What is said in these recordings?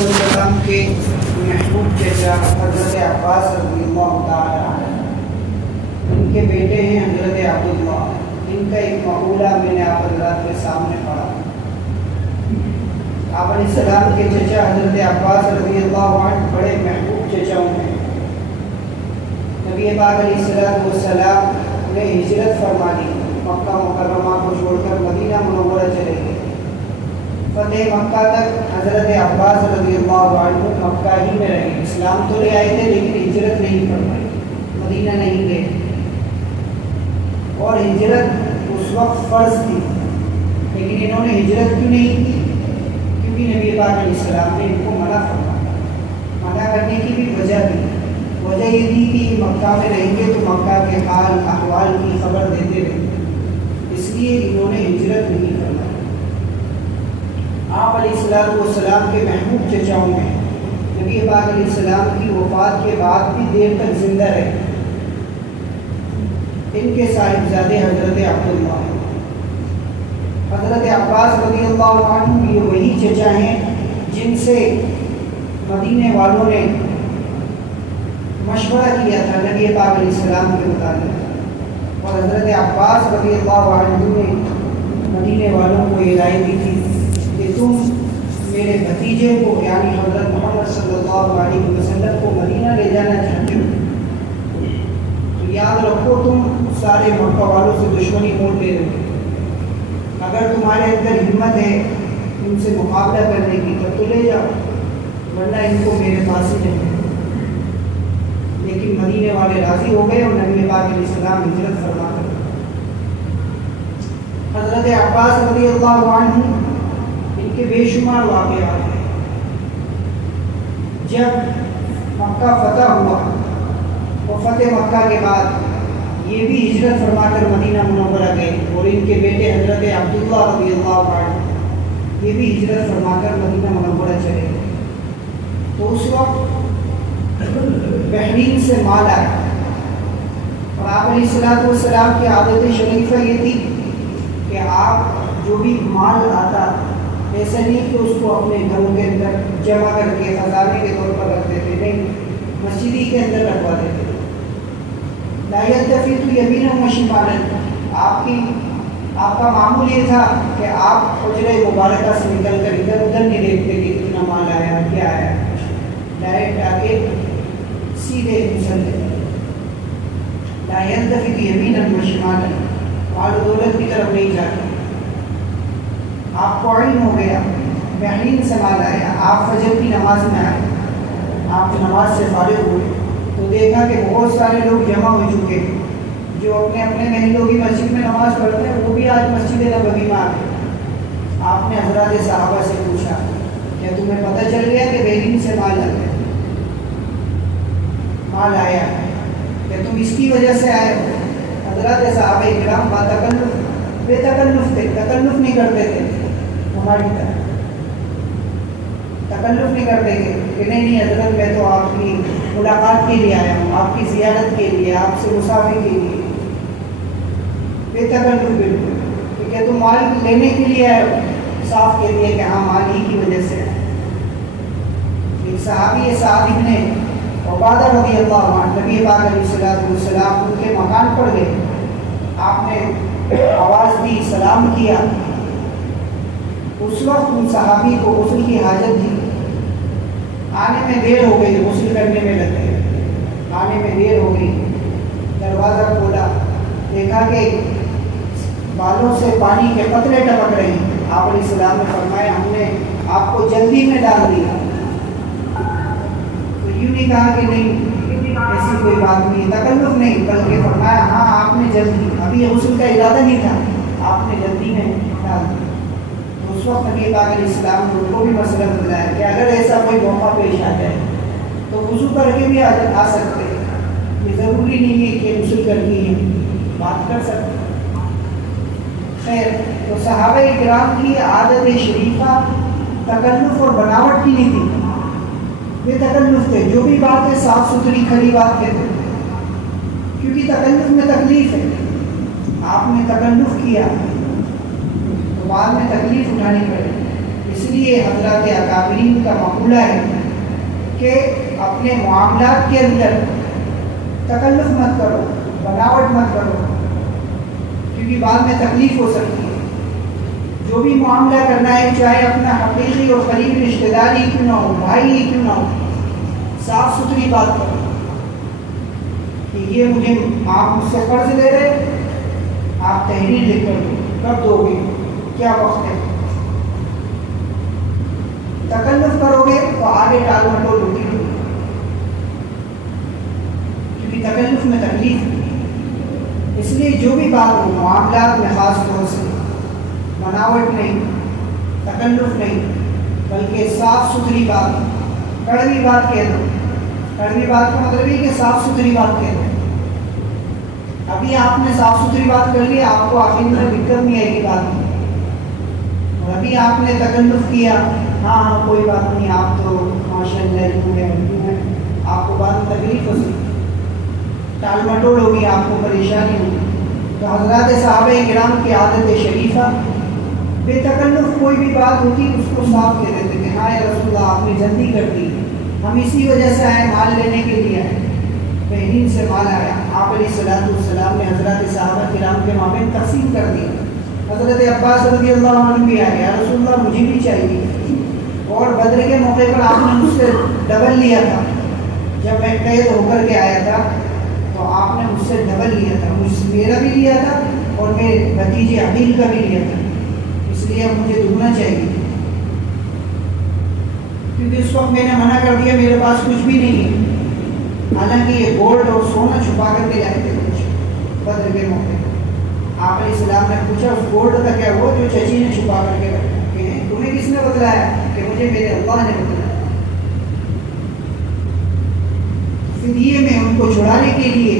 والسلام کے محبوب چچا حضرت عباس رضی اللہ تعالیٰ عنہ، ان کے بیٹے ہیں حضرت عبداللہ، ان کا ایک مقولہ میں نے آپ حضرات کے سامنے پڑھا۔ آپ علیہ السلام کے چچا حضرت عباس رضی اللہ عنہ بڑے محبوب چچاؤں ہیں۔ نبی پاک علیہ السلام نے ہجرت فرما لی، مکہ مکرمہ کو چھوڑ کر مدینہ منورہ چلے گئے۔ فتح مکہ تک حضرت عباس رضی اللہ عنہ مکہ ہی میں رہے، اسلام تو لے آئے تھے لیکن ہجرت نہیں فرمائی، مدینہ نہیں گئے۔ اور ہجرت اس وقت فرض تھی، لیکن انہوں نے ہجرت کیوں نہیں کی؟ کیونکہ نبی پاک علیہ السلام نے ان کو منع فرمایا۔ منع کرنے کی بھی وجہ تھی، وجہ یہ تھی کہ مکہ میں رہیں گے تو مکہ کے حال احوال کی خبر دیتے رہیں گے، اس لیے انہوں نے ہجرت نہیں فرمائی۔ آپ علیہ السلام کے محبوب چچاؤں میں نبی پاک علیہ السلام کی وفات کے بعد بھی دیر تک زندہ رہے۔ ان کے صاحبزادے حضرت عبداللہ، حضرت عباس رضی اللہ عنہ یہ وہی چچا ہیں جن سے مدینے والوں نے مشورہ کیا تھا نبی پاک علیہ السلام کے متعلق، اور حضرت عباس رضی اللہ عنہ نے مدینے والوں کو یہ رائے دی تھی کہ تم میرے بھتیجے کو یعنی حضرت محمد صلی اللہ علیہ وسلم کو مدینہ لے جانا چاہتے ہو تو یاد رکھو تم سارے مکہ والوں سے دشمنی موڑ دے رہے ہو، اگر تمہارے اندر ہمت ہے ان سے مقابلہ کرنے کی تو لے جاؤ، ورنہ ان کو میرے پاس ہی نہیں۔ لیکن مدینے والے راضی ہو گئے اور نبی پاک علیہ السلام ہجرت فرما کر حضرت عباس رضی اللہ عنہ ان کے بے شمار واقعات ہیں۔ جب مکہ فتح ہوا اور فتح مکہ کے بعد یہ بھی ہجرت فرما کر مدینہ منورہ گئے، اور ان کے بیٹے حضرت عبداللہ رضی اللہ عنہ یہ بھی ہجرت فرما کر مدینہ منورہ چلے گئے۔ تو اس وقت بحرین سے مال آیا، اور آپ علیہ السلام کی عادت شریفہ یہ تھی کہ آپ جو بھی مال آتا ایسا نہیں کہ اس کو اپنے گھروں کے اندر جمع کر کے خزانے کے طور پر رکھ دیتے، نہیں، مسجد کے اندر رکھوا دیتے۔ لا یلتفت یمینا و شمالا، آپ کا معمول یہ تھا کہ آپ حجرہ مبارکہ سے نکل کر ادھر ادھر نہیں دیکھتے کہ کتنا مال آیا کیا آیا، ڈائریکٹ آگے سیدھے مسلے۔ لا یلتفت یمینا و شمالا، مال و دولت کی طرف نہیں جاتے۔ آپ کو علم ہو گیا، بحرین سے مال آیا، آپ فجر کی نماز میں آئے، آپ نماز سے فارغ ہوئے تو دیکھا کہ بہت سارے لوگ جمع ہو چکے جو اپنے اپنے محلوں کی مسجد میں نماز پڑھتے ہیں، وہ بھی آج مسجد نبوی میں آ گئے۔ آپ نے حضرات صحابہ سے پوچھا کیا تمہیں پتہ چل گیا کہ بحرین سے مال آیا کہ تم اس کی وجہ سے آئے ہو؟ حضرات صحابہ کرام بے تکلف تھے، تکلف نہیں کرتے تھے، ہماری طرح تکلف نہیں کرتے کہ نہیں حضرت میں تو آپ کی ملاقات کے لیے آیا ہوں، آپ کی زیارت کے لیے، آپ سے مسافر کے لیے، بے تکلف بالکل، کیونکہ تم مال لینے کے لیے آئے ہو، صاف کے لیے کہ ہاں مال ہی کی وجہ سے آئے۔ ایک صحابی سعد ابن عبادہ رضی اللہ عنہ نبی پاک علیہ السلام ان کے مکان پر گئے، آپ نے آواز دی، سلام کیا، اس وقت ان صحابی کو غسل کی حاجت تھی، آنے میں دیر ہو گئی، غسل کرنے میں لگ گئے، آنے میں دیر ہو گئی، دروازہ کھولا، دیکھا کہ بالوں سے پانی کے قطرے ٹپک رہے ہیں۔ آپ علیہ السلام نے فرمایا ہم نے آپ کو جلدی میں ڈال دیا، تو یوں نہیں کہا کہ نہیں ایسی کوئی بات نہیں، تکلف نہیں، بلکہ فرمایا ہاں آپ نے جلدی، ابھی غسل کا ارادہ نہیں تھا، آپ نے جلدی میں ڈال دیا۔ اس وقت نبی پاک علیہ السلام نے ان کو بھی مسئلہ بتلایا کہ اگر ایسا کوئی موقع پیش آ جائے تو وضو کر کے بھی آ سکتے ہیں، یہ ضروری نہیں ہے کہ غسل کر کے بات کر سکتے۔ خیر، تو صحابہ کرام کی عادت شریفہ تکلف اور بناوٹ کی نہیں تھی، بے تکلف تھے، جو بھی بات ہے صاف ستھری کھری بات کہتے تھے، کیونکہ تکلف میں تکلیف ہے۔ آپ نے تکلف کیا تو بعد میں تکلیف اٹھانی پڑے، اس لیے حضرات اکابرین کا مقولہ ہے کہ اپنے معاملات کے اندر تکلف مت کرو، بناوٹ مت کرو، کیونکہ بعد میں تکلیف ہو سکتی ہے۔ جو بھی معاملہ کرنا ہے، چاہے اپنا حقیقی اور قریبی رشتہ داری کیوں نہ ہو، بھائی ہی کیوں نہ ہو، صاف ستھری بات کرو کہ یہ مجھے آپ مجھ سے قرض لے رہے، آپ تحریر لکھ کر دو، کب دو گے، کیا وقت ہے۔ تکلف کرو گے تو آگے ٹال مٹول ہوتی ہے، کیونکہ تکلف میں تکلیف ہے۔ اس لیے جو بھی بات ہو معاملات میں خاص طور سے بناوٹ نہیں، تکلف نہیں، بلکہ صاف ستھری بات، کڑوی بات کہہ دو۔ کڑوی بات کا مطلب یہ کہ صاف ستھری بات کہہ دو۔ ابھی آپ نے صاف ستھری بات کر لی، آپ کو آخر میں دقت نہیں آئے گی بات میں، اور ابھی آپ نے تکلف کیا، ہاں ہاں کوئی بات نہیں، آپ تو ماشاء اللہ ہیں، آپ کو بعد میں تکلیف ہو سکتی، ٹال مٹول ہوگی، آپ کو پریشانی ہوگی۔ تو حضرات صحابہ کرام کی عادت شریفہ، بے تکلف کوئی بھی بات ہوتی اس کو صاف کہہ دیتے کہ ہاں یا رسول اللہ آپ نے جلدی کر دی، ہم اسی وجہ سے آئے، مال لینے کے لیے آئے، بہرین سے مال آیا۔ آپ علیہ السلام نے حضرات صحابہ کرام کے مابین تقسیم کر دیا۔ حضرت عباس رضی اللہ عنہ بھی آئے، یا رسول اللہ مجھے بھی چاہیے، اور بدر کے موقع پر آپ نے مجھ سے ڈبل لیا تھا، جب میں قید ہو کر کے آیا تھا تو آپ نے مجھ سے ڈبل لیا تھا، میرا بھی لیا تھا اور میرے بھتیجے عقیل کا بھی لیا تھا، اس لیے اب مجھے دگنا چاہیے، کیونکہ اس وقت میں نے منع کر دیا میرے پاس کچھ بھی نہیں ہے، حالانکہ یہ گولڈ اور سونا چھپا کر کے لائے تھے کچھ بدر کے موقع پر۔ آپ علیہ السلام نے پوچھا اس گولڈ کا کیا ہوا جو چچی نے چھپا کر کے رکھے ہیں، تمہیں کس نے بتلایا؟ کہ مجھے میرے اللہ نے بتلایا۔ فدیے میں ان کو چھڑانے کے لیے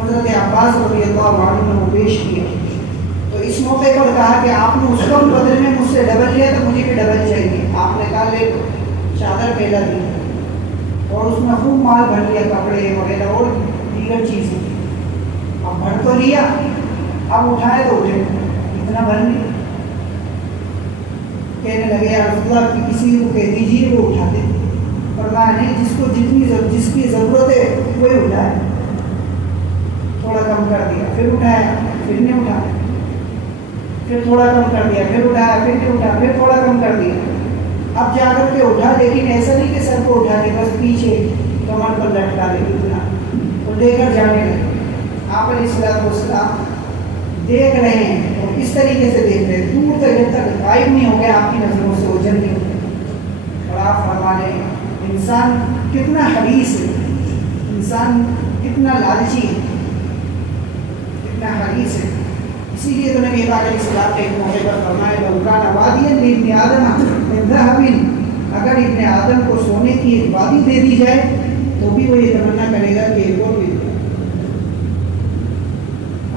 حضرت عباس رضی اللہ عنہ نے پیش کیا، تو اس موقع پر کہا کہ آپ نے اس وقت بدر میں مجھ سے ڈبل لیا تو مجھے بھی ڈبل چاہیے۔ آپ نے کہا لے چادر پھیلا دی اور اس میں خوب مال بھر لیا، کپڑے وغیرہ اور دیگر چیزیں، اب بھر تو لیا، اب اٹھائے تو اٹھے، اتنا بھر نہیں۔ کہنے لگے یا رسول اللہ کہ کسی کو کہہ دیجیے وہ اٹھا دے، فرمایا نہیں، جس کی ضرورت ہے وہی اٹھائے۔ تھوڑا کم کر دیا، پھر اٹھایا، پھر نہیں اٹھایا، پھر تھوڑا کم کر دیا، پھر اٹھایا، پھر نہیں اٹھایا، پھر تھوڑا کم کر دیا، اب جا کر کے اٹھا، لیکن ایسا نہیں کہ سر کو اٹھا دے، بس پیچھے کمر پر لٹکا دے اتنا، اور لے کر جانے لگے۔ آپ علیہ السلام دیکھ رہے ہیں، اور کس طریقے سے دیکھ رہے ہیں، دور تک جب تک غائب نہیں ہو گیا آپ کی نظروں سے، اوجھل نہیں ہو گیا۔ اور آپ فرما رہے ہیں انسان کتنا حریص ہے، انسان کتنا لالچی ہے، کتنا حریص ہے۔ اسی لیے تو نبی پاک علیہ السلام نے ایک موقع پر فرمایا لو کان وادیا لابن آدم من ذهب، اگر ابن آدم کو سونے کی ایک وادی دے دی جائے تو بھی وہ یہ تمنا کرے گا کہ ایک اور بھی دو،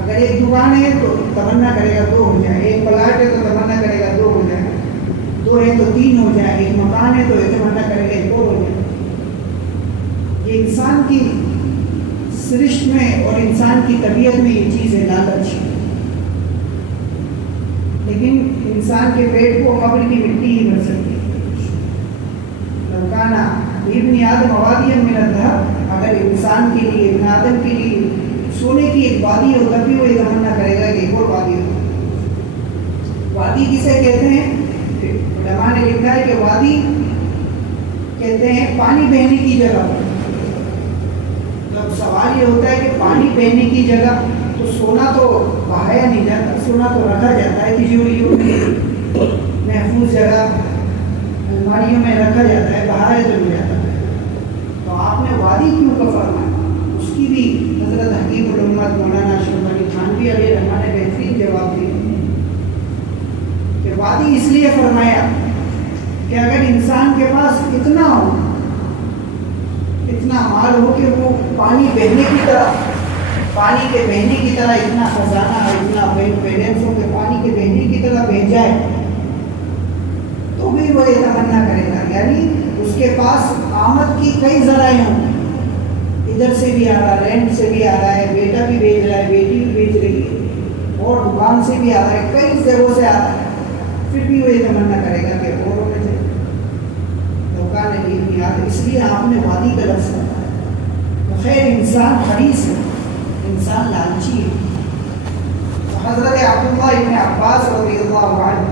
اگر ایک دکان ہے تو تمنا کرے گا دو ہو جائے، ایک پلاٹ ہے تو تمنا کرے گا دو ہو جائے، دو ہے تو تین ہو جائے، ایک مکان ہے تو تمنا کرے گا ایک اور ہو جائے۔ یہ انسان کی سرشت میں اور انسان کی طبیعت میں یہ چیز ہے، لالچ۔ لیکن انسان کے پیٹ کو قبر کی مٹی ہی بھر سکتی ہے۔ لو کان ابن آدم وادیا من الذهب، اگر انسان کے لیے، ابن آدم کے لیے سونے کی ایک وادی ہو تب بھی وہ یہ تمنا کرے گا کہ ایک اور وادی ہو۔ وادی کسے کہتے ہیں؟ علماء نے لکھا ہے کہ وادی کہتے ہیں پانی بہنے کی جگہ۔ جب سوال یہ ہوتا ہے کہ پانی بہنے کی جگہ، تو سونا تو بہایا نہیں جاتا، سونا تو رکھا جاتا ہے تجوریوں میں، محفوظ جگہ الماریوں میں رکھا جاتا ہے، بہایا تو نہیں جاتا۔ تو آپ نے وادی کیوں کا فرمایا؟ اس کی بھی حضرت حکیم الامت مولانا اشرف علی تھانوی علیہ رحمہ نے بہترین جواب دیا کہ وادی اس لیے فرمایا کہ اگر انسان کے پاس اتنا ہو، اتنا مال ہو کہ وہ پانی بہنے کی طرح، پانی کے بہنے کی طرح اتنا خزانہ ہے، اتنا بیلنس ہو کہ پانی کے بہنے کی طرح بہہ جائے، تو بھی وہ یہ تمنا کرے گا، یعنی اس کے پاس آمد کی کئی ذرائع ہوں، ادھر سے بھی آ رہا ہے، رینٹ سے بھی آ رہا ہے، بیٹا بھی بیچ رہا ہے، بیٹی بھی بیچ رہی ہے، اور دکان سے بھی آ رہا ہے، کئی جگہوں سے آ رہا ہے، پھر بھی وہ یہ تمنا کرے گا کہ اور ہونا چاہیے. لوکان نے اس لیے آپ نے وادی کا لفظ بتایا. تو خیر انسان حریص ہے, انسان لالچی ہے. حضرت عبداللہ ابن عباس رضی اللہ عنہ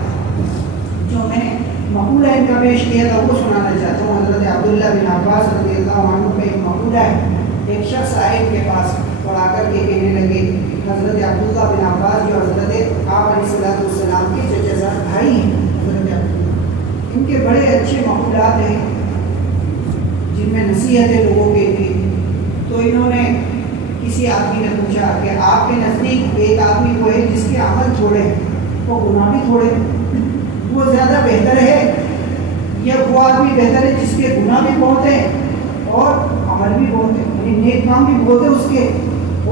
جو میں نے مقولہ ان کا پیش کیا تھا وہ سنانا چاہتا ہوں. حضرت عبداللہ بن عباس رضی اللہ عنہ پہ ایک مقولہ ہے. ایک شخص آئے ان کے پاس اور آ کر کے کہنے لگے حضرت عبداللہ بن عباس جو حضرت آپ علیہ السلام کے چچا بھائی ہیں, حضرت عبداللہ, ان کے بڑے اچھے مقولات ہیں جن میں نصیحتیں لوگوں کے لیے. تو انہوں نے کسی آدمی نے پوچھا کہ آپ کے نزدیک ایک آدمی وہ ہے جس کے عمل تھوڑے ہیں, وہ گناہ بھی تھوڑے ہیں, وہ زیادہ بہتر ہے یا وہ آدمی بہتر ہے جس کے گناہ بھی بہت ہیں اور عمل بھی بہت ہے, یعنی نیک کام بھی بہت ہے اس کے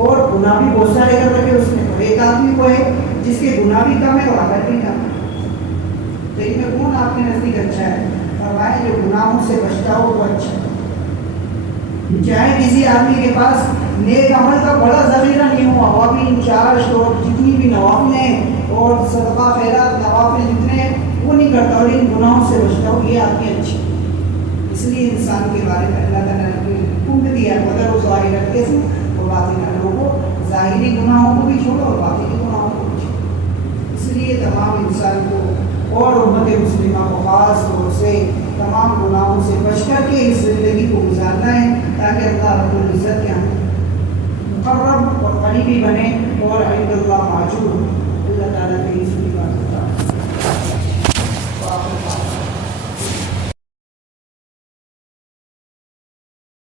اور گناہ بھی بہت سارے کر رکھے اس نے. اور ایک آدمی وہ ہے جس کے گناہ بھی کم ہے اور عمل بھی کم ہے. تو ان میں کون آپ کے نزدیک اچھا ہے؟ فرمائیں جو گناہوں سے بچتا ہو وہ اچھا ہے. چاہے کسی آدمی کے پاس نیک عمل کا بڑا ذخیرہ نہیں ہوا, وہ بھی انچارج اور جتنی بھی نوافلیں اور صدقہ خیرات نوافل جتنے ہیں وہ نہیں کرتا اور ان گناہوں سے بچتا ہو, یہ آدمی اچھی. اس لیے انسان کے بارے میں اللہ تعالیٰ نے حکم دیا قدر و ظاہر کیسے اور باطن لوگوں کو ظاہری گناہوں کو بھی چھوڑو اور باطنی گناہوں کو بھی چھوڑو. اس لیے تمام انسان کو اور امت مسلمہ کو خاص طور سے تمام گناہوں سے بچ کر کے اس زندگی کو گزارنا ہے تاکہ اللہ رب العزت کے مقرب اور قریبی بنے اور عند اللہ معجور. اللہ تعالیٰ کے اس کی بات